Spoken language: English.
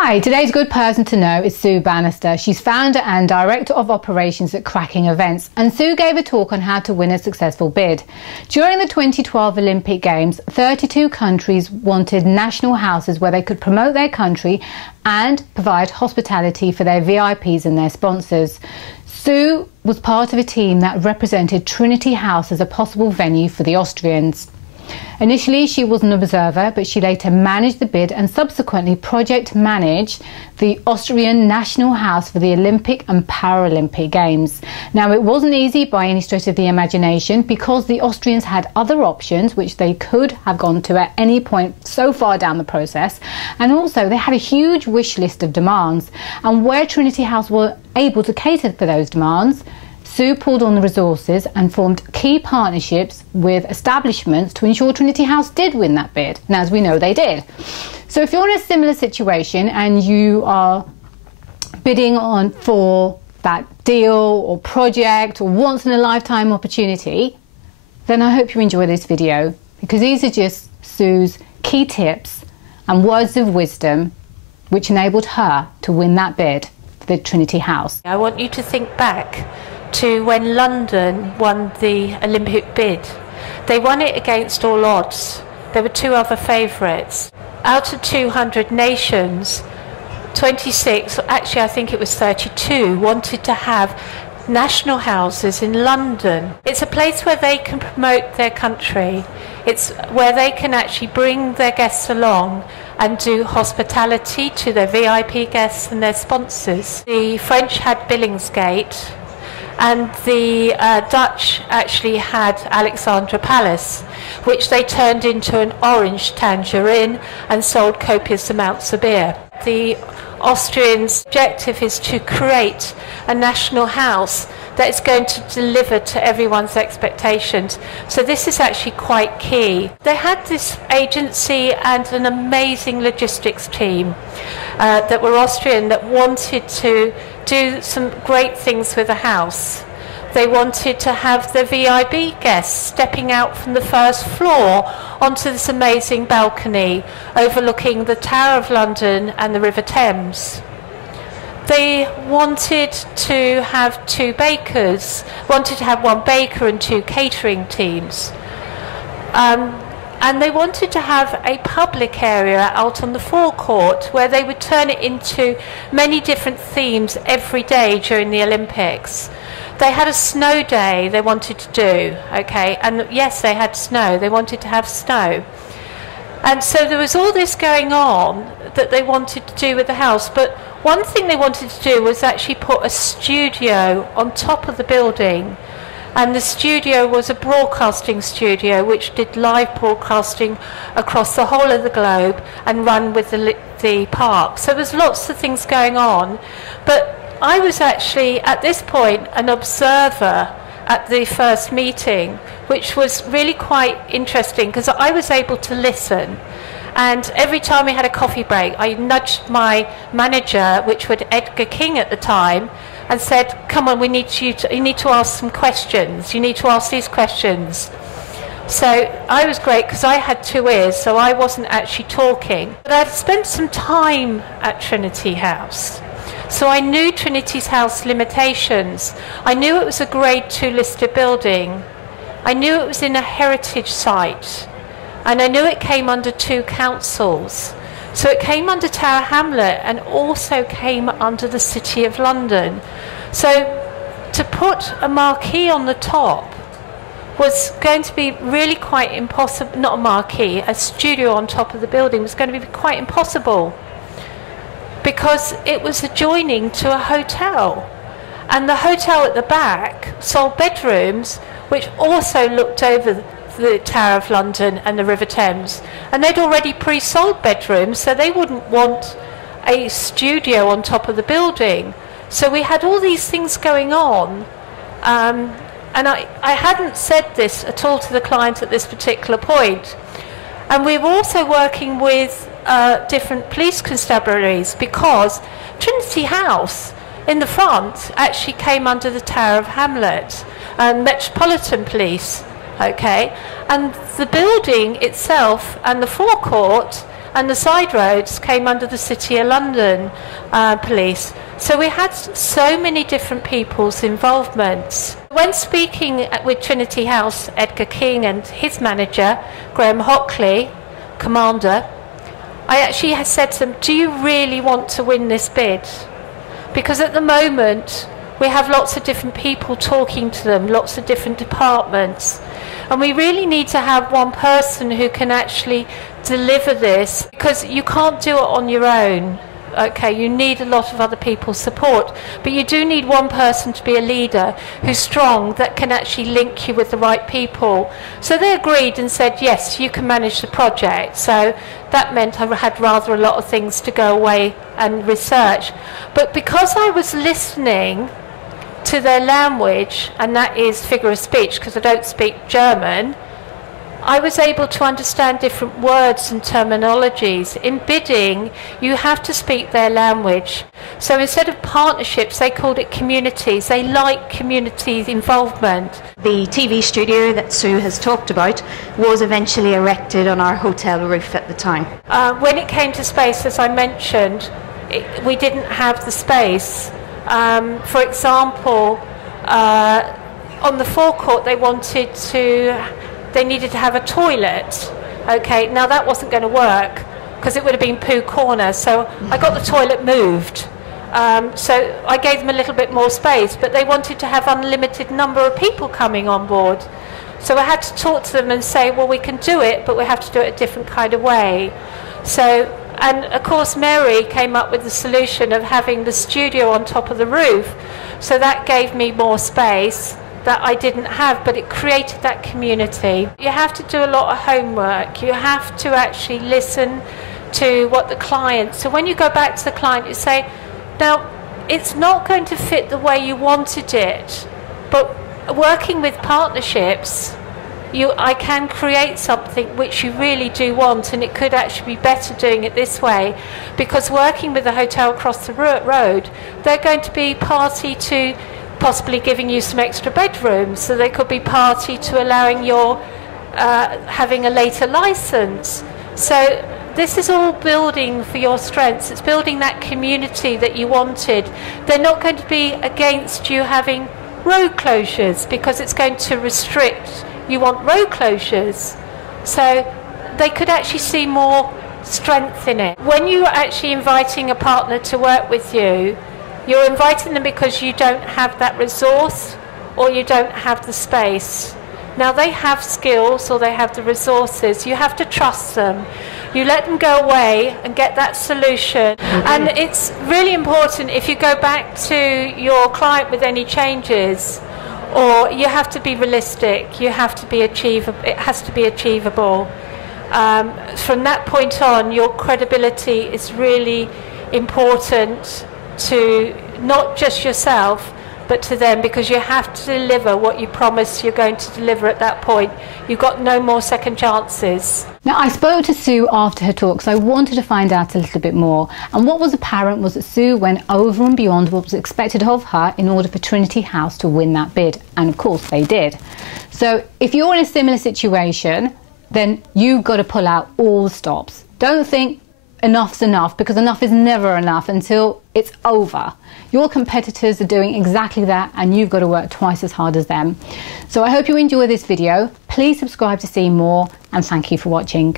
Hi, today's good person to know is Sue Bannister. She's founder and director of operations at Cracking Events, and Sue gave a talk on how to win a successful bid. During the 2012 Olympic Games, 32 countries wanted national houses where they could promote their country and provide hospitality for their VIPs and their sponsors. Sue was part of a team that represented Trinity House as a possible venue for the Austrians. Initially, she was an observer, but she later managed the bid and subsequently project managed the Austrian National House for the Olympic and Paralympic Games. Now, it wasn't easy by any stretch of the imagination because the Austrians had other options which they could have gone to at any point so far down the process, and also they had a huge wish list of demands, and where Trinity House were able to cater for those demands, Sue pulled on the resources and formed key partnerships with establishments to ensure Trinity House did win that bid. And as we know, they did. So if you're in a similar situation and you are bidding on for that deal or project or once in a lifetime opportunity, then I hope you enjoy this video, because these are just Sue's key tips and words of wisdom which enabled her to win that bid for the Trinity House. I want you to think back to when London won the Olympic bid. They won it against all odds. There were two other favourites. Out of 200 nations, 26, actually I think it was 32, wanted to have national houses in London. It's a place where they can promote their country. It's where they can actually bring their guests along and do hospitality to their VIP guests and their sponsors. The French had Billingsgate, and the Dutch actually had Alexandra Palace, which they turned into an orange tangerine and sold copious amounts of beer. The Austrians' objective is to create a national house that is going to deliver to everyone's expectations. So this is actually quite key. They had this agency and an amazing logistics team that were Austrian, that wanted to do some great things with the house. They wanted to have the VIP guests stepping out from the first floor onto this amazing balcony overlooking the Tower of London and the River Thames. They wanted to have two bakers, wanted to have one baker and two catering teams. And they wanted to have a public area out on the forecourt where they would turn it into many different themes every day during the Olympics. They had a snow day they wanted to do, okay, and yes, they had snow, they wanted to have snow. And so there was all this going on that they wanted to do with the house, but one thing they wanted to do was actually put a studio on top of the building. And the studio was a broadcasting studio which did live broadcasting across the whole of the globe and run with the park. So there's lots of things going on. But I was actually, at this point, an observer at the first meeting, which was really quite interesting because I was able to listen. And every time we had a coffee break, I nudged my manager, which was Edgar King at the time, and said, come on, you need to ask some questions. You need to ask these questions. So I was great because I had two ears, so I wasn't actually talking. But I'd spent some time at Trinity House. So I knew Trinity's House limitations. I knew it was a Grade 2 listed building. I knew it was in a heritage site. And I knew it came under two councils. So it came under Tower Hamlet and also came under the City of London. So to put a marquee on the top was going to be really quite impossible. Not a marquee, a studio on top of the building was going to be quite impossible, because it was adjoining to a hotel. And the hotel at the back sold bedrooms which also looked over the Tower of London and the River Thames, and they'd already pre-sold bedrooms, so they wouldn't want a studio on top of the building. So we had all these things going on, and I hadn't said this at all to the client at this particular point. And we were also working with different police constabularies, because Trinity House in the front actually came under the Tower of Hamlet and Metropolitan Police. Okay, and the building itself and the forecourt and the side roads came under the City of London police. So we had so many different people's involvements. When speaking with Trinity House, Edgar King and his manager, Graham Hockley, commander, I actually said to them, do you really want to win this bid? Because at the moment, we have lots of different people talking to them, lots of different departments. And we really need to have one person who can actually deliver this, because you can't do it on your own. Okay, you need a lot of other people's support, but you do need one person to be a leader who's strong, that can actually link you with the right people. So they agreed and said, yes, you can manage the project. So that meant I had rather a lot of things to go away and research. But because I was listening to their language, and that is figure of speech because I don't speak German, I was able to understand different words and terminologies. In bidding, you have to speak their language. So instead of partnerships, they called it communities. They like community involvement. The TV studio that Sue has talked about was eventually erected on our hotel roof at the time. When it came to space, as I mentioned, we didn't have the space. For example, on the forecourt, they needed to have a toilet. Okay, now that wasn't going to work because it would have been poo corner. So I got the toilet moved. So I gave them a little bit more space, but they wanted to have unlimited number of people coming on board. So I had to talk to them and say, well, we can do it, but we have to do it a different kind of way. So, and of course, Mary came up with the solution of having the studio on top of the roof. So that gave me more space that I didn't have, but it created that community. You have to do a lot of homework. You have to actually listen to what the client, so when you go back to the client, you say, now, it's not going to fit the way you wanted it, but working with partnerships, I can create something which you really do want, and it could actually be better doing it this way, because working with the hotel across the road, they're going to be party to possibly giving you some extra bedrooms, so they could be party to allowing your having a later license. So this is all building for your strengths. It's building that community that you wanted. They're not going to be against you having road closures because it's going to restrict. You want road closures. So they could actually see more strength in it. When you're actually inviting a partner to work with you, you're inviting them because you don't have that resource or you don't have the space. Now they have skills or they have the resources. You have to trust them. You let them go away and get that solution. And it's really important if you go back to your client with any changes, or you have to be realistic, you have to be achievable, it has to be achievable. From that point on, your credibility is really important to not just yourself, but to them, because you have to deliver what you promise you're going to deliver at that point. You've got no more second chances. Now, I spoke to Sue after her talk, so I wanted to find out a little bit more. And what was apparent was that Sue went over and beyond what was expected of her in order for Trinity House to win that bid. And of course they did. So if you're in a similar situation, then you've got to pull out all the stops. Don't think enough's enough, because enough is never enough until it's over. Your competitors are doing exactly that, and you've got to work twice as hard as them. So I hope you enjoy this video. Please subscribe to see more, and thank you for watching.